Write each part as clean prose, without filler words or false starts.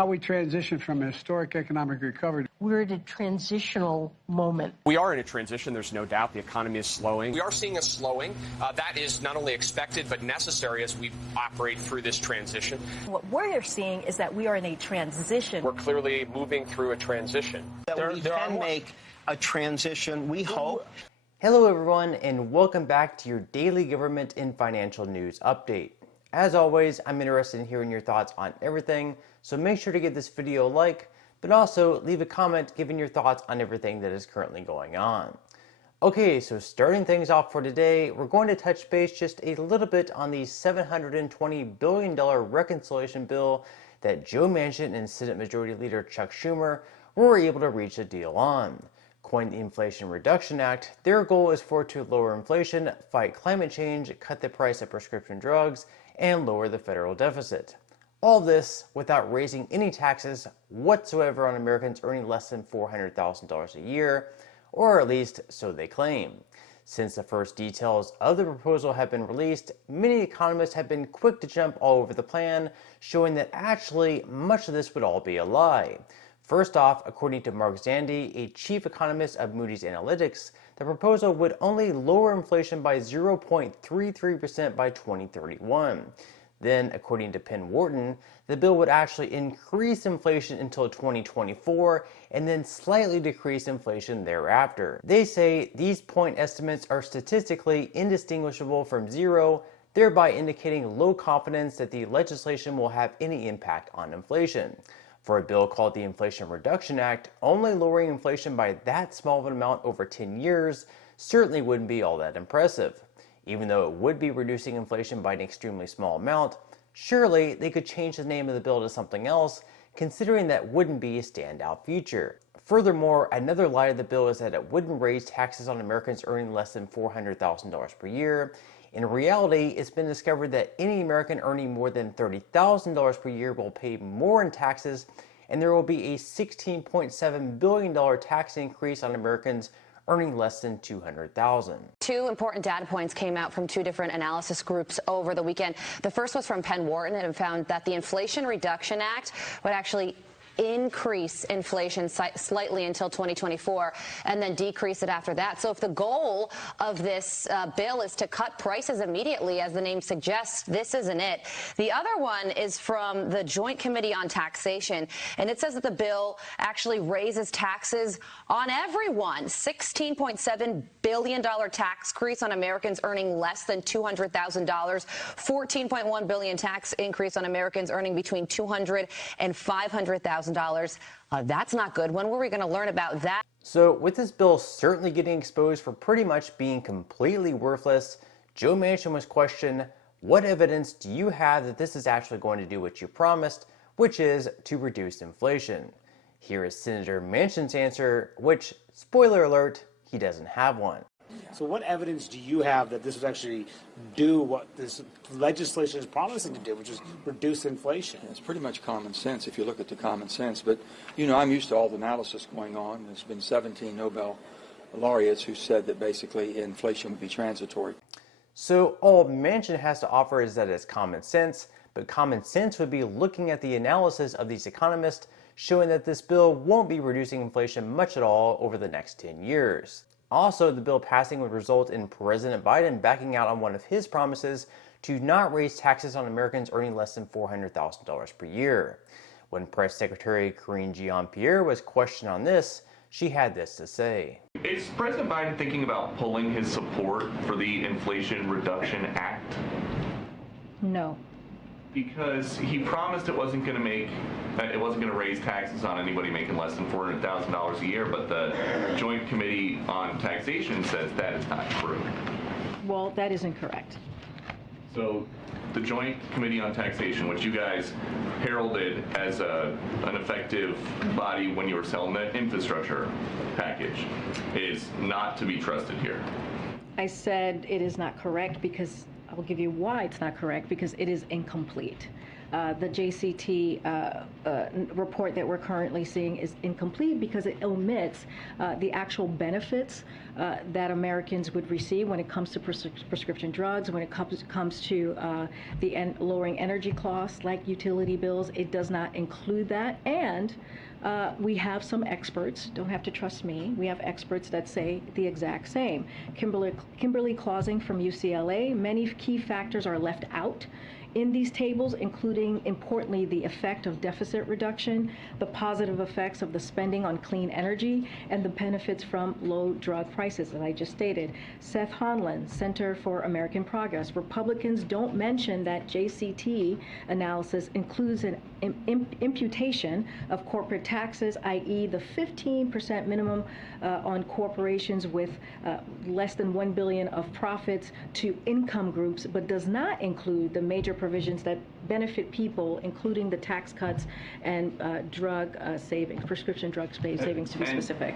How we transition from a historic economic recovery. We're at a transitional moment. We are in a transition, there's no doubt. The economy is slowing. We are seeing a slowing. That is not only expected but necessary as we operate through this transition. What we're seeing is that we are in a transition. We're clearly moving through a transition. We can make a transition, we hope. Hello everyone, and welcome back to your daily government and financial news update. As always, I'm interested in hearing your thoughts on everything, so make sure to give this video a like, but also leave a comment giving your thoughts on everything that is currently going on. Okay, so starting things off for today, we're going to touch base just a little bit on the $720 billion reconciliation bill that Joe Manchin and Senate Majority Leader Chuck Schumer were able to reach a deal on. Coined the Inflation Reduction Act, their goal is for it to lower inflation, fight climate change, cut the price of prescription drugs, and lower the federal deficit. All this without raising any taxes whatsoever on Americans earning less than $400,000 a year, or at least so they claim. Since the first details of the proposal have been released, many economists have been quick to jump all over the plan, showing that actually much of this would all be a lie. First off, according to Mark Zandi, a chief economist of Moody's Analytics, the proposal would only lower inflation by 0.33% by 2031. Then, according to Penn Wharton, the bill would actually increase inflation until 2024 and then slightly decrease inflation thereafter. They say these point estimates are statistically indistinguishable from zero, thereby indicating low confidence that the legislation will have any impact on inflation. For a bill called the Inflation Reduction Act, only lowering inflation by that small of an amount over 10 years certainly wouldn't be all that impressive. Even though it would be reducing inflation by an extremely small amount, surely they could change the name of the bill to something else, considering that wouldn't be a standout feature. Furthermore, another lie of the bill is that it wouldn't raise taxes on Americans earning less than $400,000 per year. In reality, it's been discovered that any American earning more than $30,000 per year will pay more in taxes, and there will be a $16.7 billion tax increase on Americans earning less than $200,000. Two important data points came out from two different analysis groups over the weekend. The first was from Penn Wharton, and it found that the Inflation Reduction Act would actually increase inflation slightly until 2024 and then decrease it after that. So if the goal of this bill is to cut prices immediately, as the name suggests, this isn't it. The other one is from the Joint Committee on Taxation, and it says that the bill actually raises taxes on everyone. $16.7 billion tax increase on Americans earning less than $200,000, $14.1 billion tax increase on Americans earning between $200,000 and $500,000. That's not good. When were we going to learn about that? So with this bill certainly getting exposed for pretty much being completely worthless, Joe Manchin was questioned, what evidence do you have that this is actually going to do what you promised, which is to reduce inflation? Here is Senator Manchin's answer, which, spoiler alert, he doesn't have one. So what evidence do you have that this would actually do what this legislation is promising to do, which is reduce inflation? It's pretty much common sense if you look at the common sense. But, you know, I'm used to all the analysis going on. There's been 17 Nobel laureates who said that basically inflation would be transitory. So all Manchin has to offer is that it's common sense, but common sense would be looking at the analysis of these economists showing that this bill won't be reducing inflation much at all over the next 10 years. Also, the bill passing would result in President Biden backing out on one of his promises to not raise taxes on Americans earning less than $400,000 per year. When Press Secretary Karine Jean-Pierre was questioned on this, she had this to say. Is President Biden thinking about pulling his support for the Inflation Reduction Act? No. Because he promised it wasn't going to raise taxes on anybody making less than $400,000 a year, but the Joint Committee on Taxation says that is not true. Well, that isn't correct. So the Joint Committee on Taxation, which you guys heralded as an effective body when you were selling the infrastructure package, is not to be trusted here. I said it is not correct because I will give you why it's not correct, because it is incomplete. the JCT report that we're currently seeing is incomplete because it omits the actual benefits that Americans would receive when it comes to prescription drugs, when it comes to lowering energy costs like utility bills. It does not include that. And we have some experts, don't have to trust me, we have experts that say the exact same. Kimberly Clausing from UCLA, many key factors are left out in these tables, including, importantly, the effect of deficit reduction, the positive effects of the spending on clean energy, and the benefits from low drug prices, as I just stated. Seth Honlin, Center for American Progress. Republicans don't mention that JCT analysis includes an imputation of corporate taxes, i.e. the 15% minimum on corporations with less than $1 billion of profits to income groups, but does not include the major provisions that benefit people, including the tax cuts and drug savings, prescription drug savings to be specific.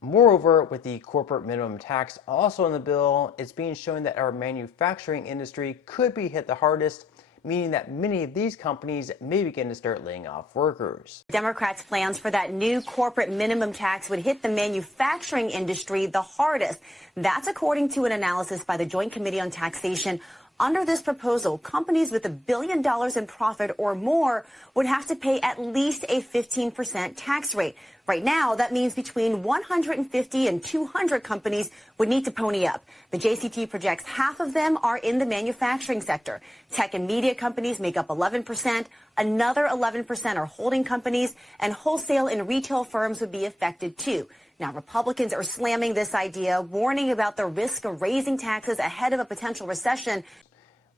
Moreover, with the corporate minimum tax also in the bill, it's being shown that our manufacturing industry could be hit the hardest, meaning that many of these companies may begin to start laying off workers. Democrats' plans for that new corporate minimum tax would hit the manufacturing industry the hardest. That's according to an analysis by the Joint Committee on Taxation. Under this proposal, companies with $1 billion in profit or more would have to pay at least a 15% tax rate. Right now, that means between 150 and 200 companies would need to pony up. The JCT projects half of them are in the manufacturing sector. Tech and media companies make up 11%. Another 11% are holding companies, and wholesale and retail firms would be affected too. Now, Republicans are slamming this idea, warning about the risk of raising taxes ahead of a potential recession.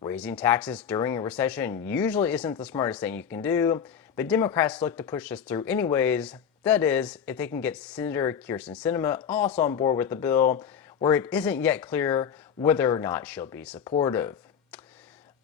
Raising taxes during a recession usually isn't the smartest thing you can do, but Democrats look to push this through anyways. That is, if they can get Senator Kyrsten Sinema also on board with the bill, where it isn't yet clear whether or not she'll be supportive.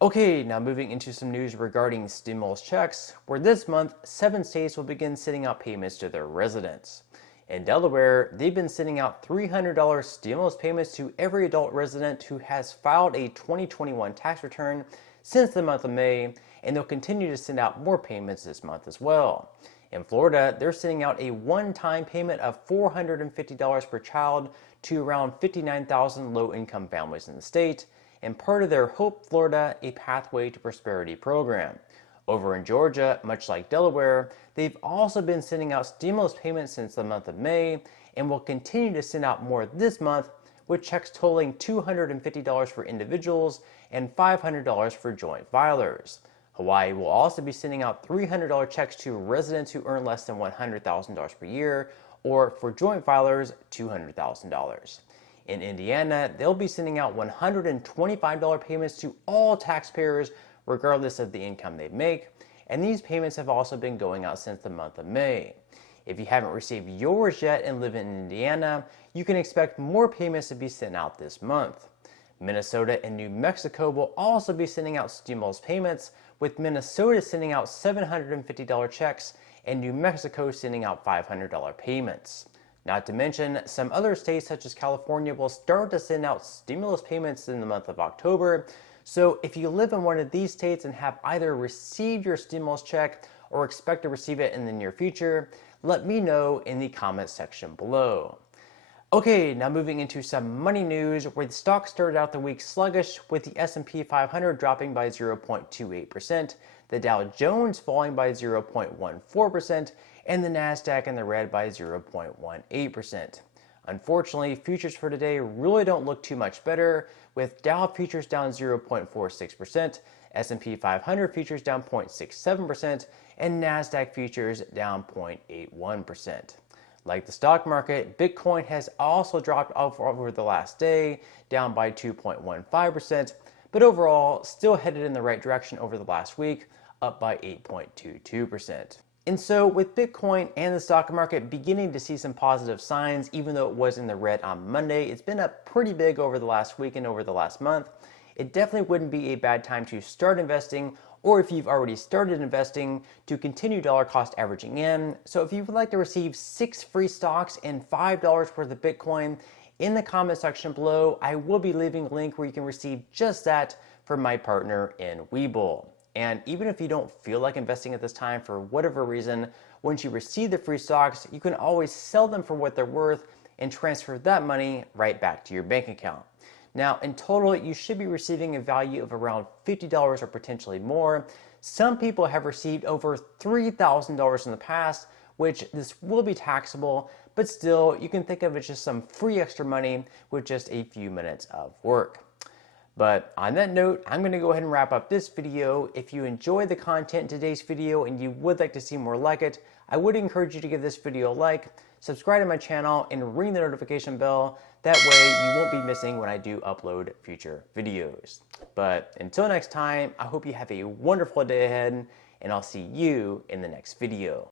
Okay, now moving into some news regarding stimulus checks, where this month 7 states will begin sending out payments to their residents. In Delaware, they've been sending out $300 stimulus payments to every adult resident who has filed a 2021 tax return since the month of May, and they'll continue to send out more payments this month as well. In Florida, they're sending out a one-time payment of $450 per child to around 59,000 low-income families in the state, and part of their Hope Florida, a Pathway to Prosperity program. Over in Georgia, much like Delaware, they've also been sending out stimulus payments since the month of May and will continue to send out more this month, with checks totaling $250 for individuals and $500 for joint filers. Hawaii will also be sending out $300 checks to residents who earn less than $100,000 per year, or for joint filers, $200,000. In Indiana, they'll be sending out $125 payments to all taxpayers regardless of the income they make, and these payments have also been going out since the month of May. If you haven't received yours yet and live in Indiana, you can expect more payments to be sent out this month. Minnesota and New Mexico will also be sending out stimulus payments, with Minnesota sending out $750 checks and New Mexico sending out $500 payments. Not to mention, some other states such as California will start to send out stimulus payments in the month of October. So if you live in one of these states and have either received your stimulus check or expect to receive it in the near future, let me know in the comments section below. Okay, now moving into some money news, where the stock started out the week sluggish, with the S&P 500 dropping by 0.28%, the Dow Jones falling by 0.14%, and the Nasdaq in the red by 0.18%. Unfortunately, futures for today really don't look too much better, with Dow futures down 0.46%, S&P 500 futures down 0.67%, and Nasdaq futures down 0.81%. Like the stock market, Bitcoin has also dropped off over the last day, down by 2.15%, but overall still headed in the right direction over the last week, up by 8.22%. And so with Bitcoin and the stock market beginning to see some positive signs, even though it was in the red on Monday, it's been up pretty big over the last week and over the last month. It definitely wouldn't be a bad time to start investing, or if you've already started investing, to continue dollar cost averaging in. So if you would like to receive 6 free stocks and $5 worth of Bitcoin, in the comment section below, I will be leaving a link where you can receive just that from my partner in Webull. And even if you don't feel like investing at this time for whatever reason, once you receive the free stocks, you can always sell them for what they're worth and transfer that money right back to your bank account. Now, in total, you should be receiving a value of around $50 or potentially more. Some people have received over $3,000 in the past, which this will be taxable, but still, you can think of it as just some free extra money with just a few minutes of work. But on that note, I'm going to go ahead and wrap up this video. If you enjoyed the content in today's video and you would like to see more like it, I would encourage you to give this video a like, subscribe to my channel, and ring the notification bell. That way you won't be missing when I do upload future videos. But until next time, I hope you have a wonderful day ahead, and I'll see you in the next video.